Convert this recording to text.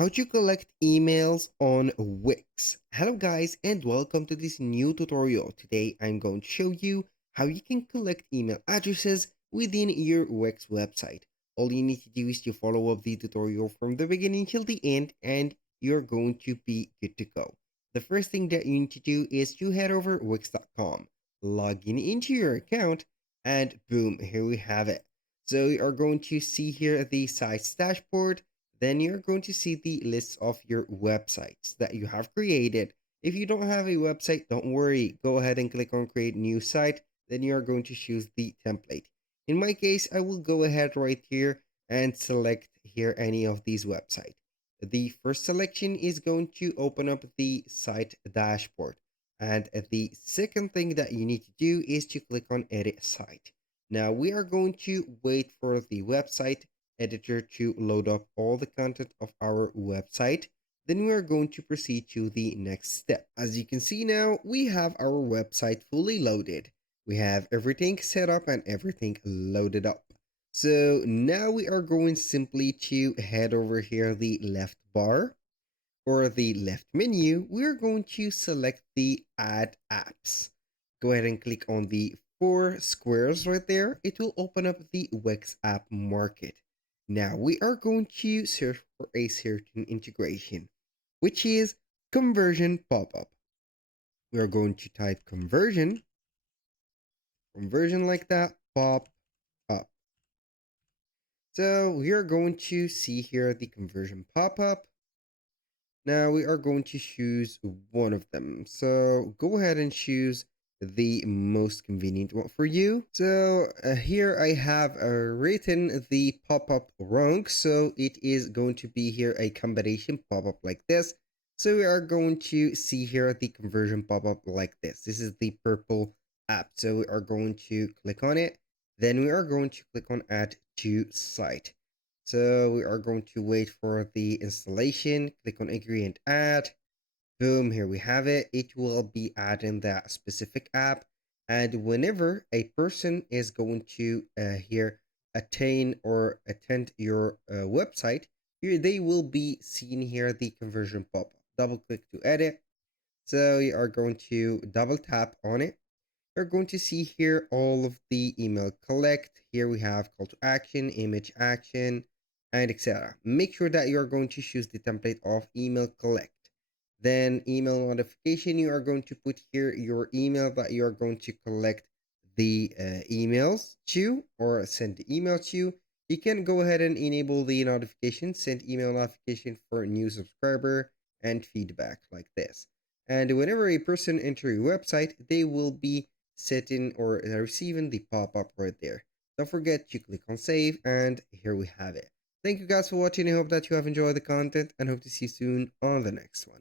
How to collect emails on Wix. Hello guys and welcome to this new tutorial. Today I'm going to show you how you can collect email addresses within your Wix website. All you need to do is to follow up the tutorial from the beginning till the end and you're going to be good to go. The first thing that you need to do is to head over wix.com, log into your account, and boom, here we have it. So you are going to see here the site's dashboard. Then you're going to see the list of your websites that you have created. If you don't have a website, don't worry. Go ahead and click on create new site. Then you are going to choose the template. In my case, I will go ahead right here and select here any of these websites. The first selection is going to open up the site dashboard. And the second thing that you need to do is to click on edit site. Now we are going to wait for the website editor to load up all the content of our website. Then we are going to proceed to the next step. As you can see now, we have our website fully loaded. We have everything set up and everything loaded up. So now we are going simply to head over here the left bar or the left menu. We're going to select the add apps. Go ahead and click on the four squares right there. It will open up the Wix app market. Now we are going to search for a certain integration, which is conversion pop-up. We are going to type conversion like that, pop up. So we are going to see here the conversion pop-up. Now we are going to choose one of them. So go ahead and choose the most convenient one for you. So here I have written the pop-up wrong. So it is going to be here a combination pop-up like this. So we are going to see here the conversion pop-up like this. This is the purple app. So we are going to click on it. Then we are going to click on add to site. So we are going to wait for the installation, click on agree and add. Boom, here we have it. It will be adding that specific app. And whenever a person is going to here attain or attend your website, here they will be seeing here the conversion pop-up. Double click to edit. So you are going to double tap on it. You're going to see here all of the email collect. Here we have call to action, image action, and etc. Make sure that you're going to choose the template of email collect. Then email notification, you are going to put here your email that you are going to collect the emails to or send the email to. You can go ahead and enable the notification, send email notification for a new subscriber and feedback like this. And whenever a person enter your website, they will be setting or receiving the pop-up right there. Don't forget to click on save, and here we have it. Thank you guys for watching. I hope that you have enjoyed the content and hope to see you soon on the next one.